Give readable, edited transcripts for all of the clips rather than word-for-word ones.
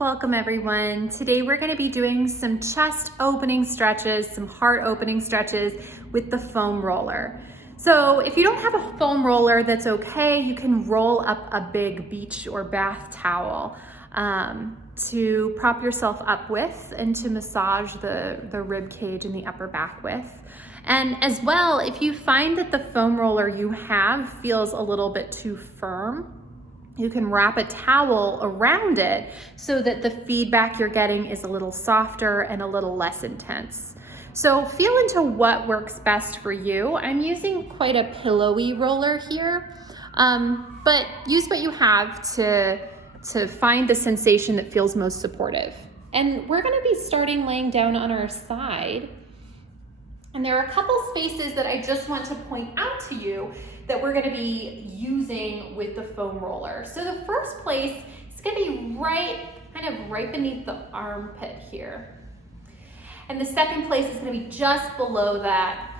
Welcome everyone. Today we're going to be doing some chest opening stretches, some heart opening stretches with the foam roller. So if you don't have a foam roller, that's okay. You can roll up a big beach or bath towel to prop yourself up with and to massage the rib cage and the upper back with. And as well, if you find that the foam roller you have feels a little bit too firm, you can wrap a towel around it so that the feedback you're getting is a little softer and a little less intense. So feel into what works best for you. I'm using quite a pillowy roller here, but use what you have to find the sensation that feels most supportive. And we're gonna be starting laying down on our side. And there are a couple spaces that I just want to point out to you that we're gonna be using with the foam roller. So the first place is gonna be right beneath the armpit here. And the second place is gonna be just below that,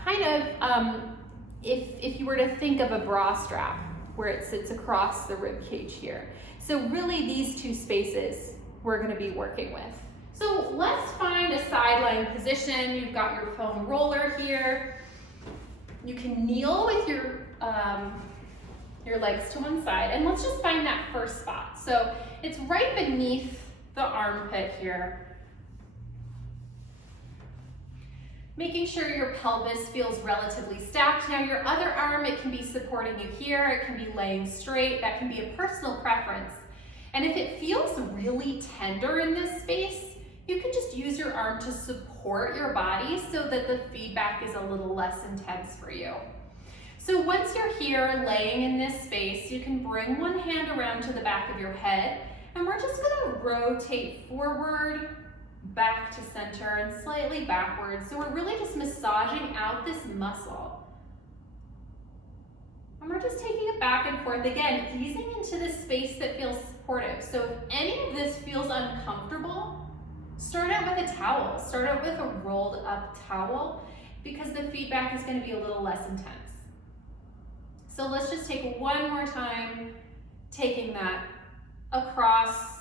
if you were to think of a bra strap where it sits across the rib cage here. So really these two spaces we're gonna be working with. So let's find a sideline position. You've got your foam roller here. You can kneel with your legs to one side, and let's just find that first spot. So it's right beneath the armpit here. Making sure your pelvis feels relatively stacked. Now your other arm, it can be supporting you here, it can be laying straight, that can be a personal preference. And if it feels really tender in this space, you can just use your arm to support your body so that the feedback is a little less intense for you. So once you're here laying in this space, you can bring one hand around to the back of your head, and we're just gonna rotate forward, back to center, and slightly backwards. So we're really just massaging out this muscle. And we're just taking it back and forth, again, easing into this space that feels supportive. So if any of this feels uncomfortable, start out with a towel. Start out with a rolled up towel because the feedback is going to be a little less intense. So let's just take one more time, taking that across,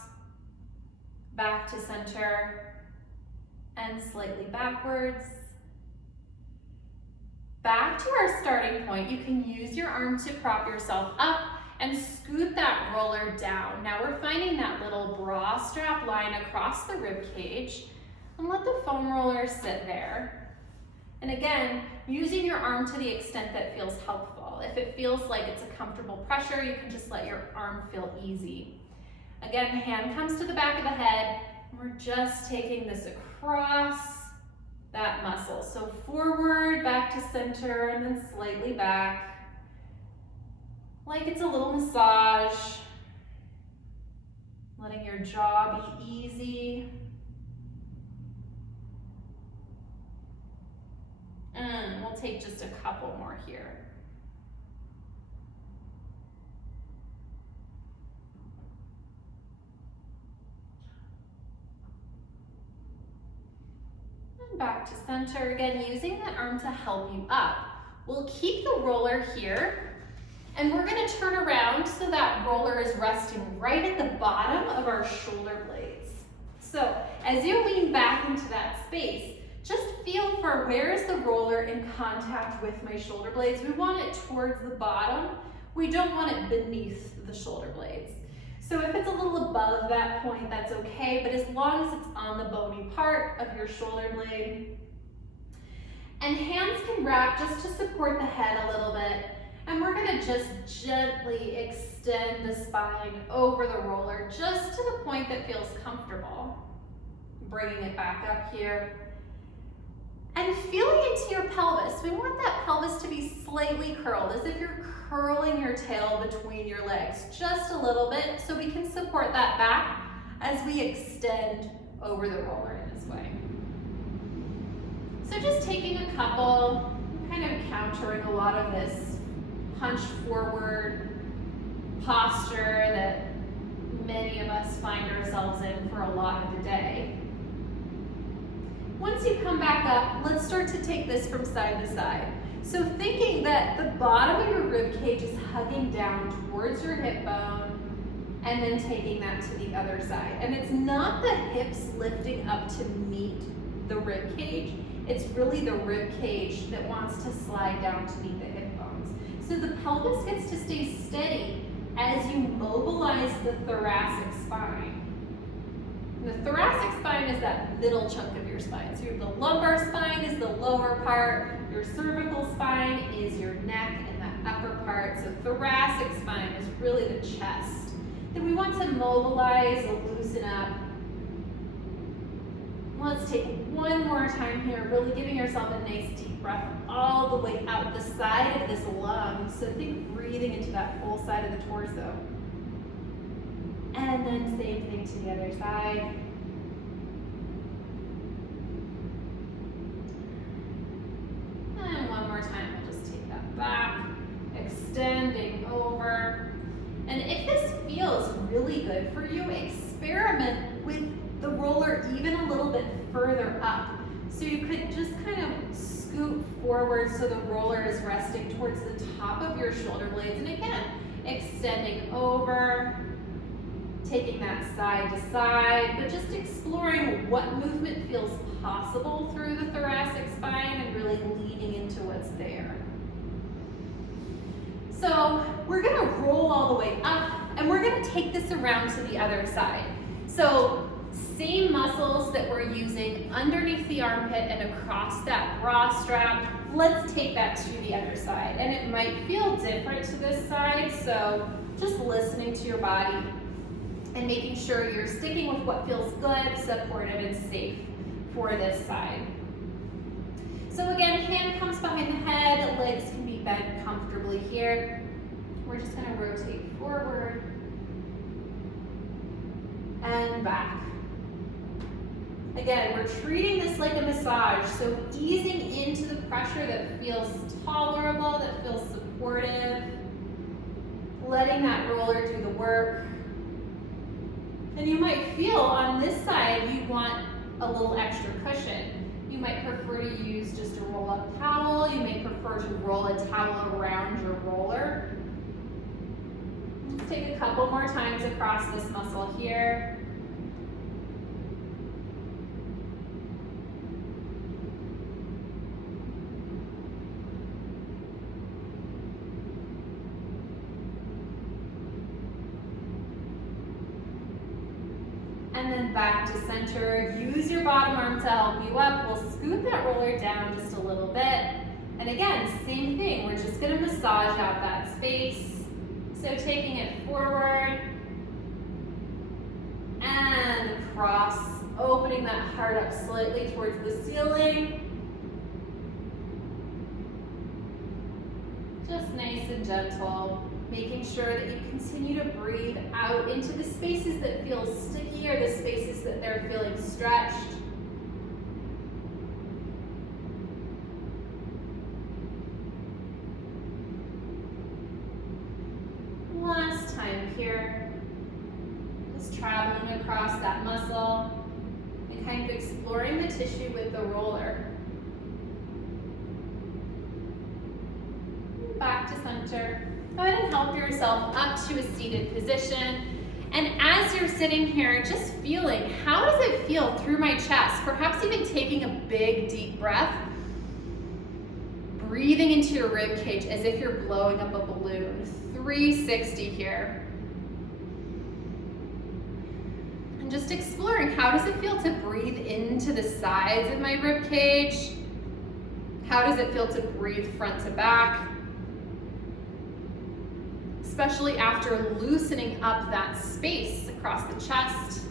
back to center, and slightly backwards. Back to our starting point, you can use your arm to prop yourself up and scoot that roller down. Now we're finding that little bra strap line across the rib cage, and let the foam roller sit there. And again, using your arm to the extent that feels helpful. If it feels like it's a comfortable pressure, you can just let your arm feel easy. Again, hand comes to the back of the head, and we're just taking this across that muscle. So forward, back to center, and then slightly back. Like it's a little massage, letting your jaw be easy. And we'll take just a couple more here. And back to center, again, using that arm to help you up. We'll keep the roller here. And we're gonna turn around so that roller is resting right at the bottom of our shoulder blades. So as you lean back into that space, just feel for where is the roller in contact with my shoulder blades. We want it towards the bottom. We don't want it beneath the shoulder blades. So if it's a little above that point, that's okay, but as long as it's on the bony part of your shoulder blade. And hands can wrap just to support the head a little bit. And we're gonna just gently extend the spine over the roller just to the point that feels comfortable. Bringing it back up here. And feeling into your pelvis. We want that pelvis to be slightly curled, as if you're curling your tail between your legs just a little bit so we can support that back as we extend over the roller in this way. So just taking a couple, kind of countering a lot of this hunched forward posture that many of us find ourselves in for a lot of the day. Once you come back up, let's start to take this from side to side. So thinking that the bottom of your rib cage is hugging down towards your hip bone, and then taking that to the other side. And it's not the hips lifting up to meet the rib cage, it's really the rib cage that wants to slide down to meet the hip bones. So the pelvis gets to stay steady as you mobilize the thoracic spine. And the thoracic spine is that middle chunk of your spine. So the lumbar spine is the lower part, your cervical spine is your neck and that upper part. So thoracic spine is really the chest. Then we want to mobilize, loosen up. Let's take one more time here, really giving yourself a nice deep breath all the way out the side of this lung. So think breathing into that whole side of the torso. And then same thing to the other side. And one more time, we'll just take that back, extending over. And if this feels really good for you, experiment with the roller even a little bit further up. So you could just kind of scoot forward so the roller is resting towards the top of your shoulder blades. And again, extending over, taking that side to side, but just exploring what movement feels possible through the thoracic spine and really leaning into what's there. So we're gonna roll all the way up and we're gonna take this around to the other side. So same muscles that we're using underneath the armpit and across that bra strap, let's take that to the other side. And it might feel different to this side, so just listening to your body and making sure you're sticking with what feels good, supportive, and safe for this side. So again, hand comes behind the head, legs can be bent comfortably here. We're just gonna rotate forward and back. Again, we're treating this like a massage, so easing into the pressure that feels tolerable, that feels supportive, letting that roller do the work. And you might feel on this side you want a little extra cushion. You might prefer to use just a roll-up towel. You may prefer to roll a towel around your roller. Let's take a couple more times across this muscle here. And then back to center. Use your bottom arm to help you up. We'll scoot that roller down just a little bit. And again, same thing. We're just gonna massage out that space. So taking it forward and across, opening that heart up slightly towards the ceiling. Just nice and gentle. Making sure that you continue to breathe out into the spaces that feel sticky or the spaces that they're feeling stretched. Last time here. Just traveling across that muscle and kind of exploring the tissue with the roller. Back to center. Go ahead and help yourself up to a seated position. And as you're sitting here, just feeling, how does it feel through my chest? Perhaps even taking a big, deep breath. Breathing into your rib cage as if you're blowing up a balloon. 360 here. And just exploring, how does it feel to breathe into the sides of my rib cage? How does it feel to breathe front to back? Especially after loosening up that space across the chest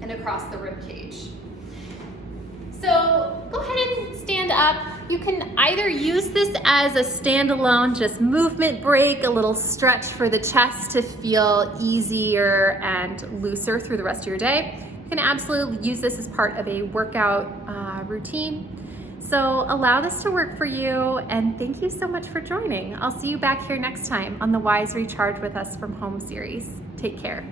and across the rib cage. So go ahead and stand up. You can either use this as a standalone, just movement break, a little stretch for the chest to feel easier and looser through the rest of your day. You can absolutely use this as part of a workout routine. So allow this to work for you, and thank you so much for joining. I'll see you back here next time on the Wise Recharge with Us from Home series. Take care.